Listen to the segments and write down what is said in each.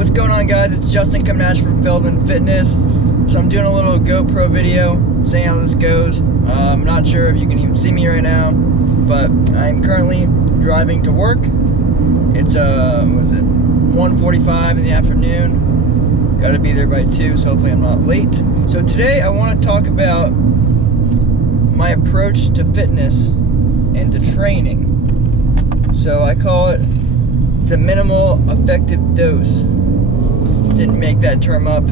What's going on, guys? It's Justin coming at you from Feldman Fitness. So I'm doing a little GoPro video saying how this goes. I'm not sure if you can even see me right now, but I'm currently driving to work. It's 1:45 in the afternoon. Got to be there by 2, so hopefully I'm not late. So today I want to talk about my approach to fitness and to training. So I call it the minimal effective dose. Didn't make that term up.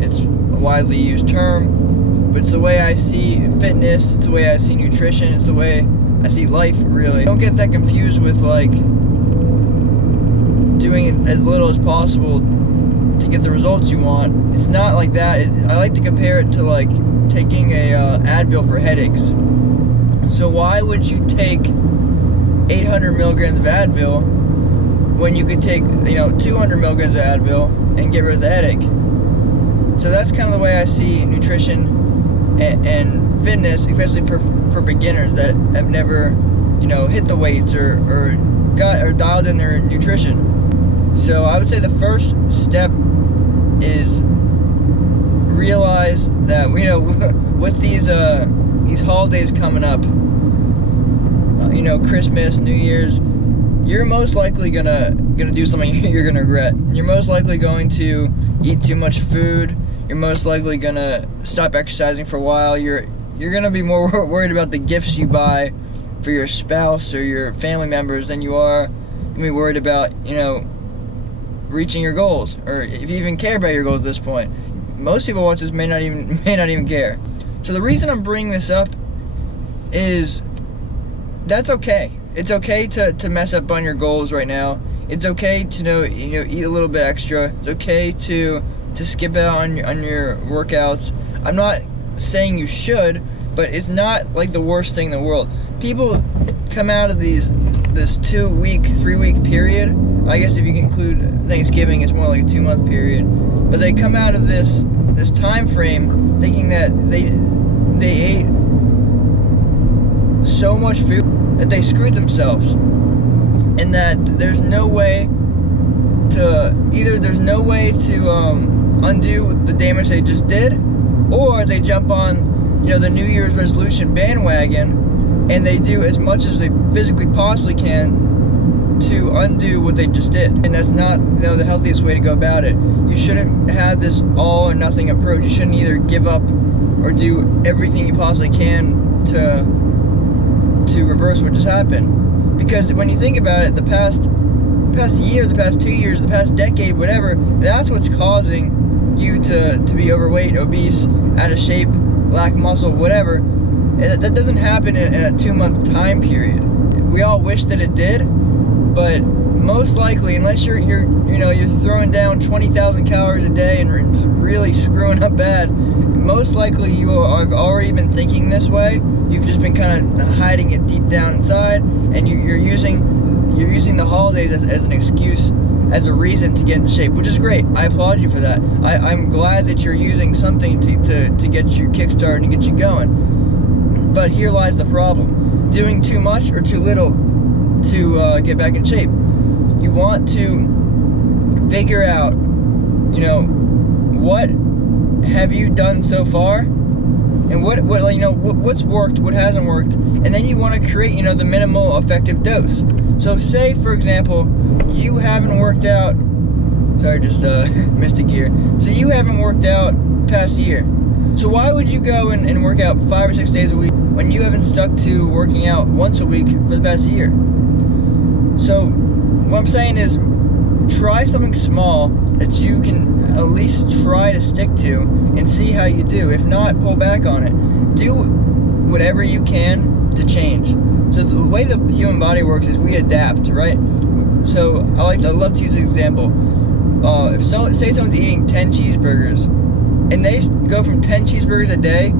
It's a widely used term, but it's the way I see fitness, it's the way I see nutrition, it's the way I see life, really. Don't get that confused with like doing it as little as possible to get the results you want. It's not like that. I like to compare it to like taking a Advil for headaches. So why would you take 800 milligrams of Advil when you could take 200 milligrams of Advil and get rid of the headache? So that's kind of the way I see nutrition and fitness, especially for beginners that have never hit the weights or dialed in their nutrition. So I would say the first step is realize that with these holidays coming up, Christmas, New Year's, you're most likely gonna do something you're gonna regret. You're most likely going to eat too much food. You're most likely gonna stop exercising for a while. You're gonna be more worried about the gifts you buy for your spouse or your family members than you are gonna be worried about reaching your goals, or if you even care about your goals at this point. Most people watch this may not even care. So the reason I'm bringing this up is that's okay. It's okay to mess up on your goals right now. It's okay to eat a little bit extra. It's okay to skip out on your workouts. I'm not saying you should, but it's not like the worst thing in the world. People come out of this 2-week, 3-week period. I guess if you include Thanksgiving, it's more like a 2-month period. But they come out of this time frame thinking that they ate so much food that they screwed themselves, and that there's no way to undo the damage they just did, or they jump on the New Year's resolution bandwagon and they do as much as they physically possibly can to undo what they just did. And that's not the healthiest way to go about it. You shouldn't have this all or nothing approach. You shouldn't either give up or do everything you possibly can to reverse what just happened. Because when you think about it, the past year, the past 2 years, the past decade, whatever, that's what's causing you to be overweight, obese, out of shape, lack muscle, whatever. And that doesn't happen in a 2-month time period. We all wish that it did, but most likely, unless you're throwing down 20,000 calories a day and really screwing up bad, most likely you have already been thinking this way. You've just been kind of hiding it deep down inside, and you're using the holidays as an excuse, as a reason to get into shape, which is great. I applaud you for that. I'm glad that you're using something to get you kickstarted and get you going. But here lies the problem: doing too much or too little to get back in shape. You want to figure out, what have you done so far, and what's worked, what hasn't worked, and then you want to create the minimal effective dose. So say, for example, you haven't worked out, missed a gear. So you haven't worked out past year. So why would you go and work out 5 or 6 days a week when you haven't stuck to working out once a week for the past year? So what I'm saying is, try something small that you can at least try to stick to and see how you do. If not, pull back on it. Do whatever you can to change. So the way the human body works is we adapt, right? So I love to use an example. Say someone's eating 10 cheeseburgers, and they go from 10 cheeseburgers a day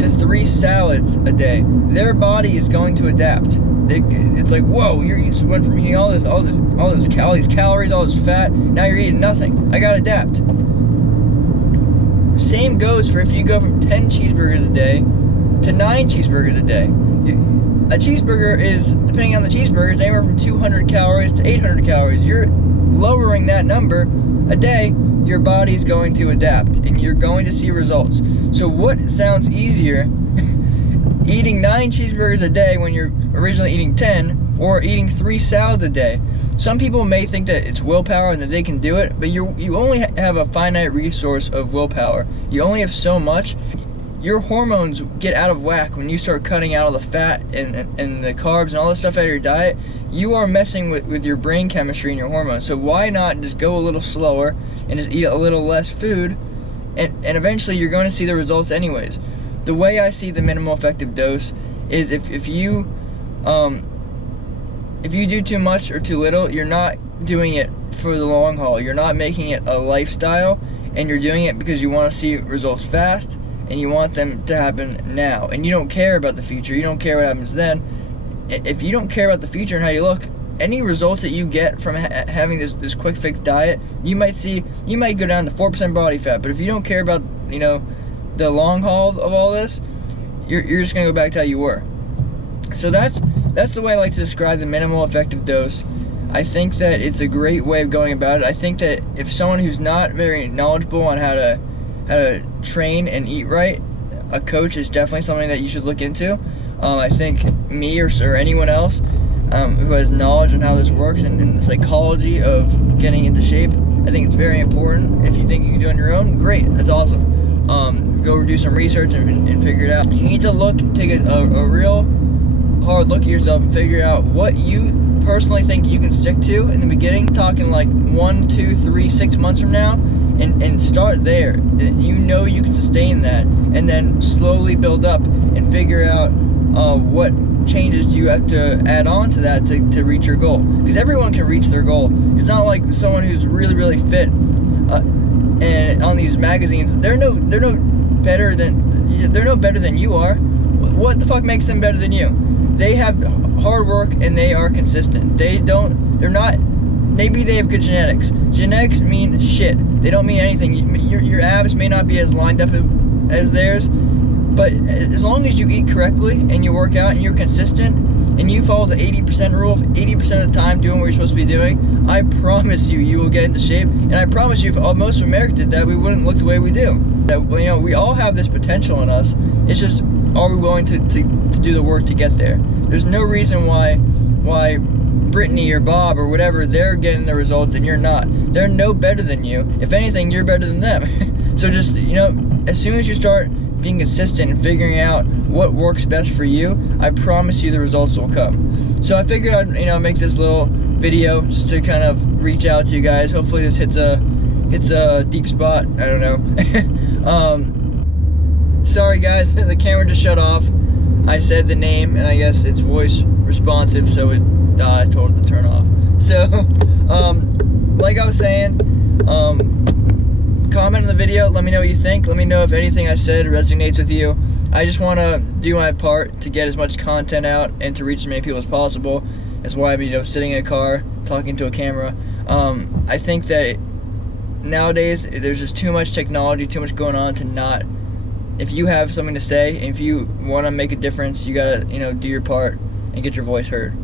to 3 salads a day. Their body is going to adapt. It's like, whoa, you just went from eating all these calories, all this fat, now you're eating nothing. I gotta adapt. Same goes for if you go from 10 cheeseburgers a day to 9 cheeseburgers a day. A cheeseburger is, depending on the cheeseburgers, anywhere from 200 calories to 800 calories. Your lowering that number a day, your body's going to adapt and you're going to see results. So what sounds easier, eating 9 cheeseburgers a day when you're originally eating 10, or eating 3 salads a day? Some people may think that it's willpower and that they can do it, but you only have a finite resource of willpower. You only have so much. Your hormones get out of whack when you start cutting out all the fat and the carbs and all this stuff out of your diet. You are messing with your brain chemistry and your hormones. So why not just go a little slower and just eat a little less food, and eventually you're going to see the results anyways. The way I see the minimal effective dose is if you do too much or too little, you're not doing it for the long haul. You're not making it a lifestyle, and you're doing it because you want to see results fast and you want them to happen now, and you don't care about the future. You don't care what happens then. If you don't care about the future and how you look, any results that you get from having this quick fix diet, you might go down to 4% body fat. But if you don't care about the long haul of all this, you're just gonna go back to how you were. So that's the way I like to describe the minimal effective dose. I think that it's a great way of going about it. I think that if someone who's not very knowledgeable on how to train and eat right, a coach is definitely something that you should look into. I think me or anyone else who has knowledge on how this works and the psychology of getting into shape, I think it's very important. If you think you can do it on your own, great, that's awesome. Go do some research and figure it out. You need to take a real hard look at yourself and figure out what you personally think you can stick to in the beginning, talking like 1, 2, 3, 6 months from now, and start there. And you can sustain that, and then slowly build up and figure out what changes do you have to add on to that to reach your goal. Because everyone can reach their goal. It's not like someone who's really, really fit and on these magazines, they're no better than you are. What the fuck makes them better than you? They have hard work and they are consistent. Maybe they have good genetics. Genetics mean shit. They don't mean anything. Your abs may not be as lined up as theirs, but as long as you eat correctly and you work out and you're consistent and you follow the 80% rule, 80% of the time doing what you're supposed to be doing, I promise you will get into shape. And I promise you, if most of America did that, we wouldn't look the way we do. That, we all have this potential in us. It's just, are we willing to do the work to get there? There's no reason why Brittany or Bob or whatever, they're getting the results and you're not. They're no better than you. If anything, you're better than them. So just, as soon as you start being consistent and figuring out what works best for you, I promise you the results will come. So I figured I'd make this little video just to kind of reach out to you guys. Hopefully this hits a deep spot. I don't know. Sorry guys, the camera just shut off. I said the name and I guess it's voice responsive, so I told it to turn off. So like I was saying, comment on the video, let me know what you think. Let me know if anything I said resonates with you. I just want to do my part to get as much content out and to reach as many people as possible. That's why I'm sitting in a car talking to a camera. I think that nowadays there's just too much technology, too much going on to not. If you have something to say, and if you want to make a difference, you gotta do your part and get your voice heard.